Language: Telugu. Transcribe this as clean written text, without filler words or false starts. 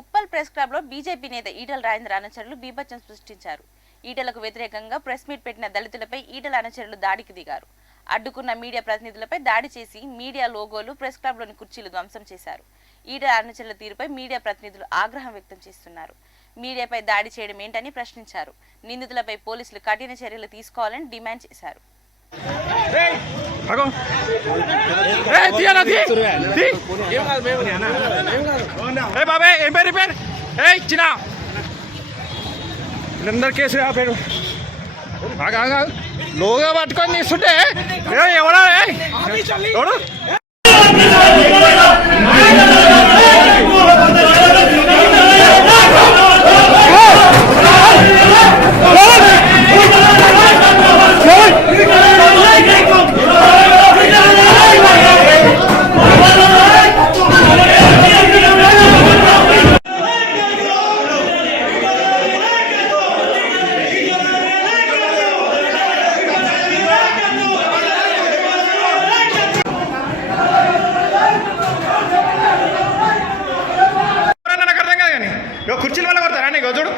ఉప్పల్ ప్రెస్ క్లబ్లో బీజేపీ నేత ఈటల రాజేంద్ర అనుచరులు బీభత్సం సృష్టించారు. ఈటలకు వ్యతిరేకంగా ప్రెస్ మీట్ పెట్టిన దళితులపై ఈటల అనుచరులు దాడికి దిగారు. అడ్డుకున్న మీడియా ప్రతినిధులపై దాడి చేసి మీడియా లోగోలు, ప్రెస్ క్లబ్లోని కుర్చీలు ధ్వంసం చేశారు. ఈటల అనుచరుల తీరుపై మీడియా ప్రతినిధులు ఆగ్రహం వ్యక్తం చేస్తున్నారు. మీడియాపై దాడి చేయడం ఏంటని ప్రశ్నించారు. నిందితులపై పోలీసులు కఠిన చర్యలు తీసుకోవాలని డిమాండ్ చేశారు. లోగా పట్టుకొని తీస్తుంటే ఎవడా కుర్చీల వల్ల కొడతారా? నీకు చూడు